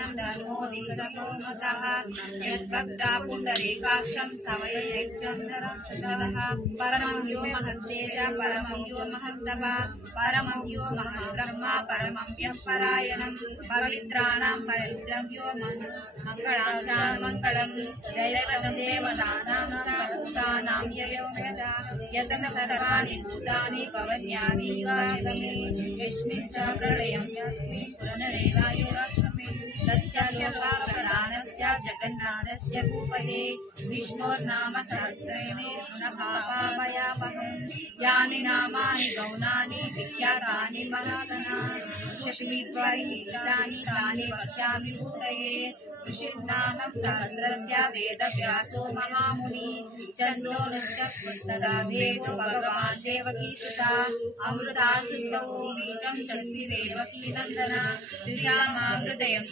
धर्मोऽधिगतो मतः यद्भक्ता पुण्डरीकाक्षं समयैत्यं सरः परमं यो महत्तेज परमं यो महत्तपः परमं यो महद्ब्रह्म परमं यः परायणं पवित्राणां पवित्रं यो मङ्गलां च मङ्गलं दैवतं देवतानां च भूतानां ययो यदा यतं सर्वाणि भूतानि भवन्यानि युगागमे यस्मिन् च प्रलयं यास्मि पुनरेवायुगाक्षमे तस्य लोकप्रधानस्य जगन्नाथस्य भूपते विष्णोर्नाम सहस्रेणे शृणुपापाभयापहं यानि नामानि गौणानि विख्यातानि महागणानि शक्तिद्वारितानि तानि वक्ष्यामि भूतये ऋषिर्नाम सहस्रस्य वेदव्यासो महामुनि छन्दोरुश्च तदा देवो भगवान् देवकीसुता अमृतासुतौ बीजं शक्तिरेवकी नन्दना त्रिषामाहृदयम्